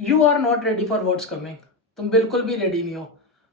You are not ready for what's coming. तुम बिल्कुल भी रेडी नहीं हो।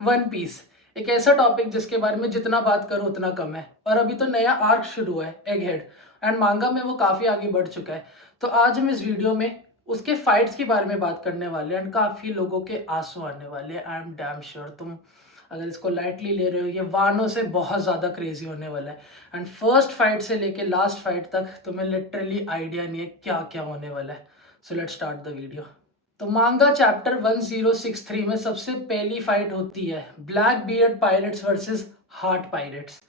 वन पीस एक ऐसा टॉपिक जिसके बारे में जितना बात करो उतना कम है, और अभी तो नया आर्क शुरू हुआ है एग हेड, एंड मांगा में वो काफ़ी आगे बढ़ चुका है। तो आज हम इस वीडियो में उसके फाइट्स के बारे में बात करने वाले हैं, एंड काफ़ी लोगों के आंसू आने वाले हैं। आई एम डैम श्योर तुम अगर इसको लाइटली ले रहे हो, ये वानों से बहुत ज़्यादा क्रेजी होने वाला है। एंड फर्स्ट फाइट से लेके लास्ट फाइट तक तुम्हें लिटरली आइडिया नहीं है क्या क्या होने वाला है। So let's start the video. तो मांगा चैप्टर 1063 में सबसे पहली फाइट होती है black beard pirates versus heart pirates,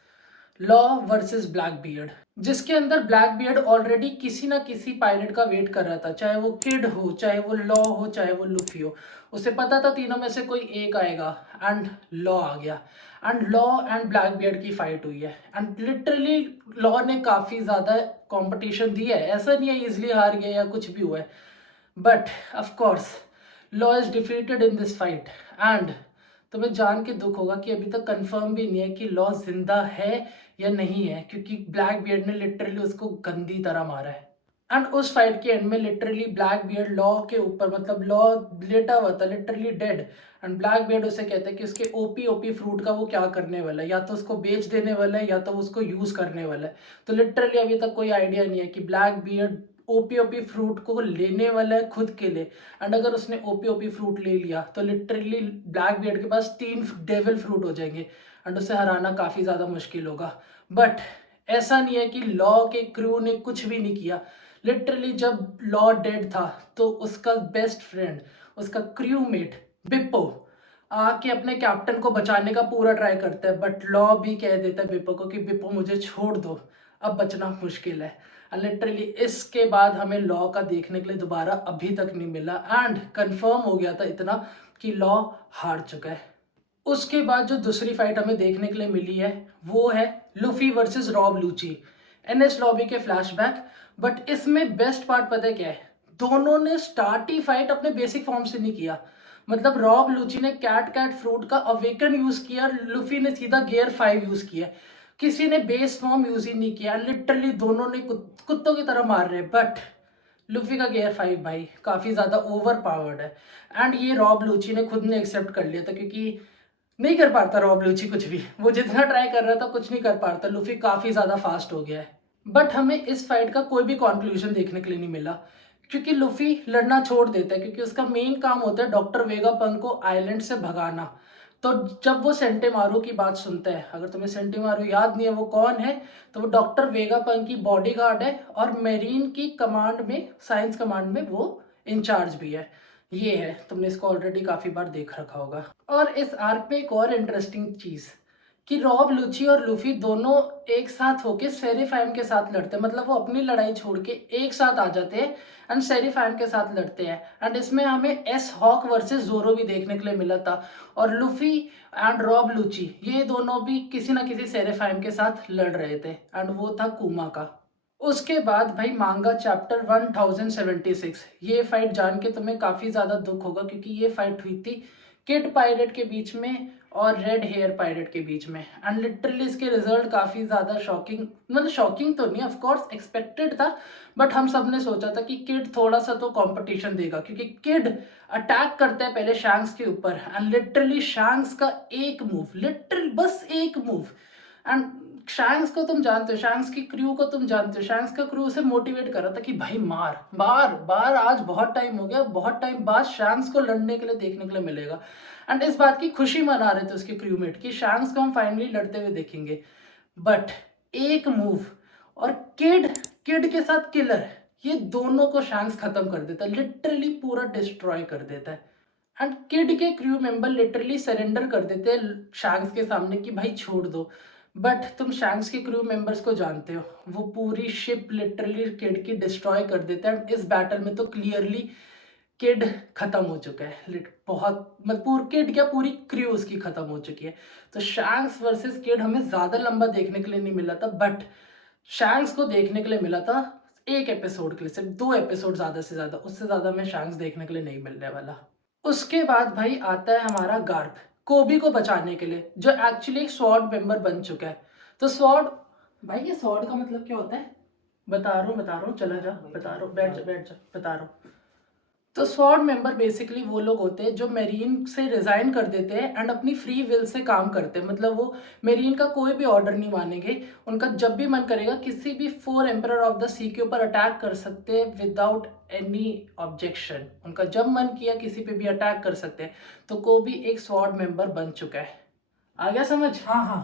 law versus black beard, जिसके अंदर ब्लैक बियर्ड ऑलरेडी किसी ना किसी पायरेट का वेट कर रहा था, चाहे वो किड हो, चाहे वो लॉ हो, चाहे वो लुफी हो। उसे पता था तीनों में से कोई एक आएगा, एंड लॉ आ गया। And law and black beard की फाइट हुई है, एंड लिटरली लॉ ने काफी ज्यादा कंपटीशन दी है। ऐसा नहीं है इजिली हार गया या कुछ भी हुआ है, but of course law is defeated in this fight. And तुम्हें जान के दुख होगा कि अभी तक कंफर्म भी नहीं है कि लॉ जिंदा है या नहीं है, क्योंकि ब्लैक बियर्ड ने लिटरली उसको गंदी तरह मारा है। एंड उस फाइट के एंड में लिटरली ब्लैक बियर्ड लॉ के ऊपर, मतलब लॉ लेटा हुआ था literally dead, and black beard उसे कहता है कि उसके ओपी ओपी फ्रूट का वो क्या करने वाला है, या तो उसको बेच देने वाला है या तो उसको यूज करने वाला है। तो लिटरली अभी तक कोई आइडिया नहीं है कि black beard OP OP fruit को लेने वाला है खुद के लिए। एंड अगर उसने ओपी ओपी फ्रूट ले लिया तो लिटरली ब्लैक बियर्ड के पास 3 डेविल फ्रूट हो जाएंगे, एंड उसे हराना काफी ज्यादा मुश्किल होगा। बट ऐसा नहीं है कि लॉ के क्रू ने कुछ भी नहीं किया। लिटरली जब लॉ डेड था तो उसका बेस्ट फ्रेंड, उसका क्रू मेट बिप्पो आके अपने कैप्टन को बचाने का पूरा ट्राई करता है, बट लॉ भी कह देता है बिप्पो को कि बिप्पो मुझे छोड़ दो, अब बचना मुश्किल है। लिटरली इसके बाद हमें लॉ का देखने के लिए दोबारा अभी तक नहीं मिला, एंड कंफर्म हो गया था इतना कि लॉ हार चुका है। उसके बाद जो दूसरी फाइट हमें देखने के लिए मिली है वो है लूफी वर्सेस रॉब लूची, एनएस लॉबी के फ्लैशबैक। बट इसमें बेस्ट पार्ट पता है क्या है? दोनों ने स्टार्ट ही फाइट अपने बेसिक फॉर्म से नहीं किया। मतलब रॉब लूची ने कैट कैट फ्रूट का अवेकन यूज किया, लूफी ने सीधा गियर 5 यूज किया। किसी ने बेस फॉर्म यूज ही नहीं किया। लिटरली दोनों ने कुत्तों की तरह मार रहे, बट लूफी का गियर 5 भाई काफी ज्यादा ओवर पावर्ड है। एंड ये रॉब लूची ने खुद ने एक्सेप्ट कर लिया था, क्योंकि नहीं कर पाता रॉब लूची कुछ भी। वो जितना ट्राई कर रहा था कुछ नहीं कर पाता। लूफी काफी ज्यादा फास्ट हो गया है। बट हमें इस फाइट का कोई भी कंक्लूजन देखने के लिए नहीं मिला, क्योंकि लूफी लड़ना छोड़ देता है, क्योंकि उसका मेन काम होता है डॉक्टर वेगा पंग को आइलैंड से भगाना। तो जब वो सेंटेमारू की बात सुनता है, अगर तुम्हें सेंटेमारू याद नहीं है वो कौन है, तो वो डॉक्टर वेगा पंग की बॉडीगार्ड है, और मेरीन की कमांड में, साइंस कमांड में वो इंचार्ज भी है। ये है, तुमने इसको ऑलरेडी काफी बार देख रखा होगा। और इस आर्क में एक और इंटरेस्टिंग चीज कि रॉब लूची और लूफी दोनों एक साथ होके सेरिफाइम के साथ लड़ते हैं। मतलब वो अपनी लड़ाई छोड़ के एक साथ आ जाते हैं एंड सेरिफाइम के साथ लड़ते हैं। एंड इसमें हमें एस हॉक वर्सेस जोरो भी देखने के लिए मिला था, और लूफी एंड रॉब लूची ये दोनों भी किसी ना किसी सेरिफाइम के साथ लड़ रहे थे, एंड वो था कुमा का। उसके बाद भाई मांगा चैप्टर 1076, ये फाइट जान के तुम्हें काफी ज्यादा दुख होगा, क्योंकि ये फाइट हुई थी किड पायरेट के बीच में और रेड हेयर पायरेट के बीच में। एंड लिटरली इसके रिजल्ट काफी ज्यादा शॉकिंग, मतलब शॉकिंग तो नहीं, ऑफ कोर्स एक्सपेक्टेड था, बट हम सब ने सोचा था कि किड थोड़ा सा तो कंपटीशन देगा, क्योंकि किड अटैक करता है पहले शैंक्स के ऊपर, एंड लिटरली शैंक्स का एक मूव, लिटरली बस एक मूव, एंड शैंक्स को तुम जानते हो, शैंक्स की क्रू को तुम जानते हो, शैंक्स का क्रू उसे मोटिवेट कर रहा था कि भाई मार बार बार, आज बहुत टाइम हो गया, बहुत टाइम बाद शैंक्स को लड़ने के लिए देखने के लिए मिलेगा। एंड इस बात की खुशी मना रहे थे उसके क्रूमेट कि शैंक्स को हम फाइनली लड़ते हुए देखेंगे। बट एक मूव और किड, किड के साथ किलर, ये दोनों को शैंक्स खत्म कर देता है, लिटरली पूरा डिस्ट्रॉय कर देता है। एंड किड के क्रू मेंबर लिटरली सरेंडर कर देते हैं शैंक्स के सामने कि भाई छोड़ दो। बट तुम शैंक्स के क्रू मेंबर्स को जानते हो, वो पूरी शिप लिटरली किड की डिस्ट्रॉय कर देते हैं। इस बैटल में तो क्लियरली किड खत्म हो चुका है, बहुत मतलब पूरी किड क्या, पूरी क्रू उसकी खत्म हो चुकी है। तो शैंक्स वर्सेस किड हमें ज्यादा लंबा देखने के लिए नहीं मिला था, बट शैंक्स को देखने के लिए मिला था एक एपिसोड के लिए, सिर्फ 2 एपिसोड ज्यादा से ज्यादा, उससे ज्यादा में शैंक्स देखने के लिए नहीं मिलने वाला। उसके बाद भाई आता है हमारा गार्प, कोबी को बचाने के लिए, जो एक्चुअली एक स्वॉर्ड मेंबर बन चुका है। तो स्वॉर्ड, भाई ये स्वॉर्ड का मतलब क्या होता है? बता रहा हूँ चला जा, बता रहा हूँ, बैठ जा, बता रहा हूँ। तो स्वॉर्ड मेंबर बेसिकली वो लोग होते हैं जो मेरीन से रिजाइन कर देते हैं एंड अपनी फ्री विल से काम करते हैं। मतलब वो मेरीन का कोई भी ऑर्डर नहीं मानेंगे। उनका जब भी मन करेगा किसी भी 4 एम्परर ऑफ द सी के ऊपर अटैक कर सकते हैं विदाउट एनी ऑब्जेक्शन। उनका जब मन किया किसी पे भी अटैक कर सकते हैं। तो कोबी एक स्वॉर्ड मेंबर बन चुका है। आ गया समझ? हाँ हाँ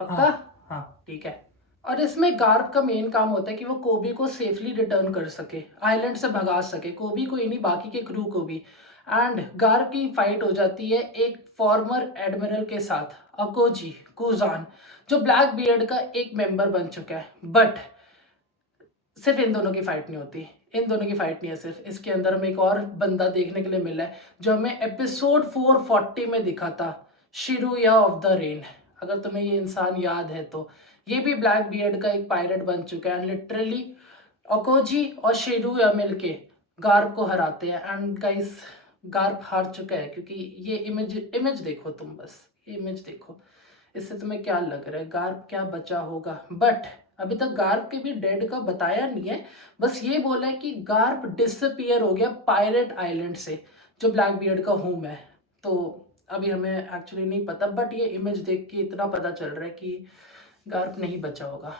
पक्का? हाँ हाँ। ठीक है। और इसमें गार्प का मेन काम होता है कि वो कोबी को सेफली रिटर्न कर सके, आइलैंड से भगा सके, कोबी को ही नहीं बाकी के क्रू को भी। एंड गार्प की फाइट हो जाती है एक फॉर्मर एडमिरल के साथ, अकोजी कुजान, जो ब्लैक बियर्ड का एक मेंबर बन चुका है। बट सिर्फ इन दोनों की फाइट नहीं होती। इन दोनों की फाइट नहीं है सिर्फ, इसके अंदर हमें एक और बंदा देखने के लिए मिला है जो हमें एपिसोड 440 में दिखा था, शिरुया ऑफ द रेन। अगर तुम्हें ये इंसान याद है तो ये भी ब्लैक बियर्ड का एक पायरेट बन चुका है। लिटरली ओकोजी और शिरुया मिलके गार्प को हराते हैं। एंड गाइस, गार्प हार चुका है क्योंकि ये इमेज इमेज देखो तुम, बस ये इमेज देखो, इससे तुम्हें क्या लग रहा है गार्प क्या बचा होगा? बट अभी तक गार्प के भी डेड का बताया नहीं है। बस ये बोला है कि गार्प डिसअपियर हो गया पायरेट आइलैंड से, जो ब्लैक बियर्ड का होम है। तो अभी हमें एक्चुअली नहीं पता, बट ये इमेज देख के इतना पता चल रहा है कि गार्प नहीं बचा होगा।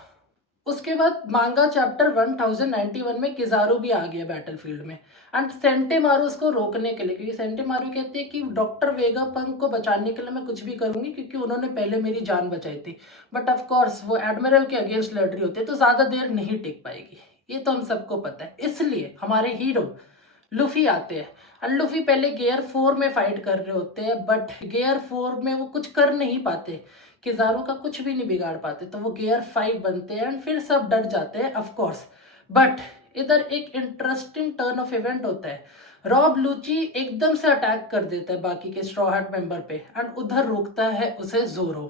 उसके बाद मांगा चैप्टर 1091 में किजारू भी आ गया बैटलफील्ड में। एंड सेंटेमारू उसको रोकने के लिए, क्योंकि सेंटेमारू कहते हैं कि डॉक्टर वेगा पंक को बचाने के लिए मैं कुछ भी करूंगी क्योंकि उन्होंने पहले मेरी जान बचाई थी। बट ऑफ कोर्स वो एडमिरल के अगेंस्ट लड़ रही होती है तो ज्यादा देर नहीं टिक पाएगी, ये तो हम सबको पता है। इसलिए हमारे हीरो लूफी आते हैं। एंड लूफी पहले गियर 4 में फाइट कर रहे होते हैं, बट गियर 4 में वो कुछ कर नहीं पाते, किजारू का कुछ भी नहीं बिगाड़ पाते, तो वो गियर 5 बनते हैं एंड फिर सब डर जाते हैं ऑफ कोर्स। बट इधर एक इंटरेस्टिंग टर्न ऑफ इवेंट होता है। रॉब लूची एकदम से अटैक कर देता है बाकी के स्ट्रॉ हैट मेंबर पे एंड उधर रोकता है उसे जोरो।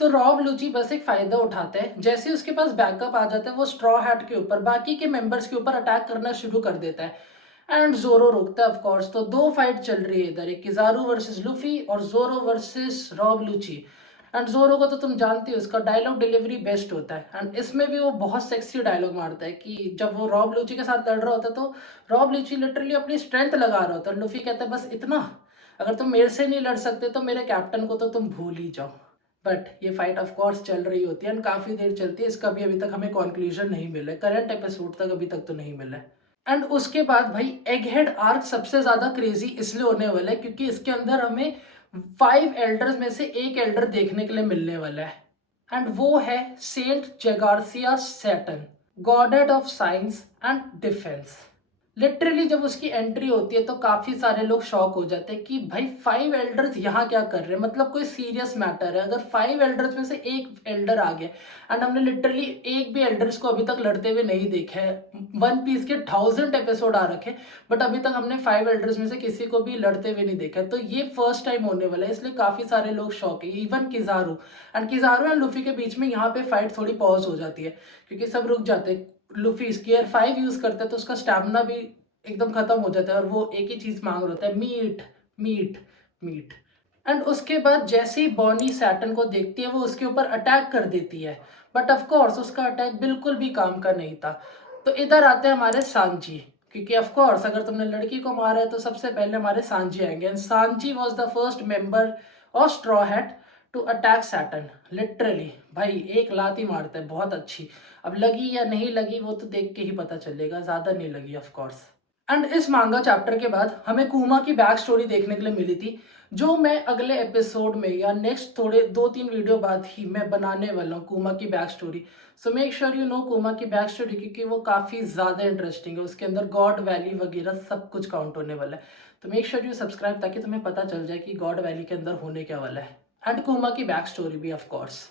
तो रॉब लूची बस एक फायदा उठाता है, जैसे ही उसके पास बैकअप आ जाता है वो स्ट्रॉ हैट के ऊपर बाकी के मेंबर्स के ऊपर अटैक करना शुरू कर देता है एंड जोरो रोकता है ऑफ कोर्स। तो दो फाइट चल रही है इधर, एक किजारू वर्सेस लूफी और जोरो वर्सेस रॉब लूची। एंड जोरो को तो तुम जानती हो, उसका डायलॉग डिलीवरी बेस्ट होता है। एंड इसमें भी वो बहुत सेक्सी डायलॉग मारता है कि जब वो रॉब लूची के साथ लड़ रहा होता है तो रॉब लूची लिटरली अपनी स्ट्रेंथ लगा रहा होता है। लूफी कहता है बस इतना, अगर तुम मेरे से नहीं लड़ सकते तो मेरे कैप्टन को तो तुम भूल ही जाओ। बट ये फाइट ऑफ कोर्स चल रही होती है एंड काफी देर चलती है। इसका भी अभी तक हमें कंक्लूजन नहीं मिला है, करंट एपिसोड तक अभी तक तो नहीं मिला है। एंड उसके बाद भाई एगहेड आर्क सबसे ज्यादा क्रेजी इसलिए होने वाला है क्योंकि इसके अंदर हमें 5 एल्डर्स में से एक एल्डर देखने के लिए मिलने वाला है। एंड वो है सेंट जेगार्सिया सैटन, गॉडेड of science and defence. Literally जब उसकी एंट्री होती है तो काफी सारे लोग शॉक हो जाते हैं कि भाई 5 एल्डर्स यहाँ क्या कर रहे हैं, मतलब कोई सीरियस मैटर है अगर 5 एल्डर्स में से एक एल्डर आ गया। एंड हमने लिटरली एक भी एल्डर्स को अभी तक लड़ते हुए नहीं देखा है। वन पीस के 1000 एपिसोड आ रखे, बट अभी तक हमने 5 एल्डर्स में से किसी को भी लड़ते हुए नहीं देखा है। तो ये फर्स्ट टाइम होने वाला है, इसलिए काफी सारे लोग शॉक है, इवन किजारू एंड लूफी के बीच में यहाँ पे फाइट थोड़ी पॉज हो जाती है क्योंकि सब रुक जाते हैं। लूफी गियर 5 यूज करता है तो उसका स्टैमिना भी एकदम खत्म हो जाता है और वो एक ही चीज मांग रहा होता है, मीट मीट मीट। एंड उसके बाद जैसे ही बॉनी सैटन को देखती है वो उसके ऊपर अटैक कर देती है। बट ऑफ कोर्स उसका अटैक बिल्कुल भी काम का नहीं था। तो इधर आते हैं हमारे सांची, क्योंकि ऑफ कोर्स अगर तुमने लड़की को मारा है तो सबसे पहले हमारे सांची आएंगे। And Sanji was the first member of straw hat to attack Satan. Literally भाई एक लात ही मारता है बहुत अच्छी। अब लगी या नहीं लगी वो तो देख के ही पता चलेगा, ज्यादा नहीं लगी ऑफ कोर्स। एंड इस मांगा चैप्टर के बाद हमें कुमा की बैक स्टोरी देखने के लिए मिली थी, जो मैं अगले एपिसोड में या नेक्स्ट थोड़े 2-3 वीडियो बाद ही मैं बनाने वाला हूँ कुमा की back story. So make sure you no कुमा की बैक स्टोरी, क्योंकि वो काफ़ी ज़्यादा इंटरेस्टिंग है। उसके अंदर गॉड वैली वगैरह सब कुछ काउंट होने वाला है। तो मेक श्योर यू सब्सक्राइब ताकि तुम्हें पता चल जाए कि गॉड वैली के अंदर होने क्या वाला है, एंड कुमा की बैक स्टोरी भी ऑफ कोर्स।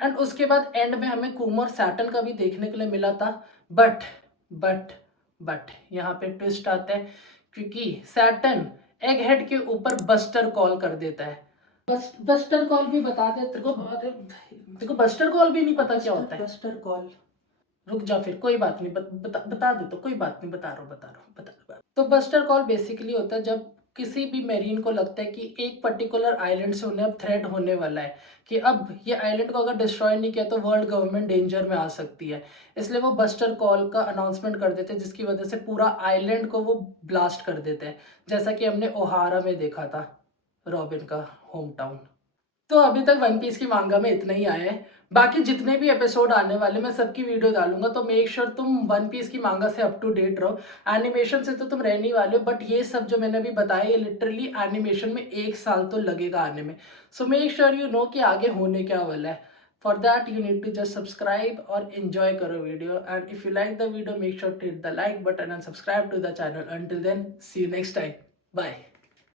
एंड उसके बाद एंड में हमें कुमा और सैटन का भी देखने के लिए मिला था। बट बट बट यहाँ पे ट्विस्ट आता है क्योंकि सैटन एग हेड के ऊपर बस्टर कॉल कर देता है। बस्टर कॉल भी बता दे तेरे को, तेरे को बस्टर कॉल भी नहीं पता क्या होता है? बस्टर कॉल, रुक जा फिर कोई बात नहीं, बता दे तो कोई बात नहीं, बता रहा हूँ। तो बस्टर कॉल बेसिकली होता है जब किसी भी मेरीन को लगता है कि एक पर्टिकुलर आइलैंड से उन्हें अब थ्रेट होने वाला है, कि अब ये आइलैंड को अगर डिस्ट्रॉय नहीं किया तो वर्ल्ड गवर्नमेंट डेंजर में आ सकती है। इसलिए वो बस्टर कॉल का अनाउंसमेंट कर देते हैं, जिसकी वजह से पूरा आइलैंड को वो ब्लास्ट कर देते हैं, जैसा कि हमने ओहारा में देखा था, रॉबिन का होम टाउन। तो अभी तक वन पीस की मांगा में इतना ही आया है। बाकी जितने भी एपिसोड आने वाले मैं सबकी वीडियो डालूंगा, तो मेक श्योर तुम वन पीस की मांगा से अप टू डेट रहो। एनिमेशन से तो तुम रह नहीं वाले हो, बट ये सब जो मैंने अभी बताया ये लिटरली एनिमेशन में 1 साल तो लगेगा आने में। So make sure you know कि आगे होने क्या वाला है। For that you need to just subscribe और एंजॉय करो video, and if you like the video make sure to hit the like button and subscribe to the channel. Until then see you next time, bye.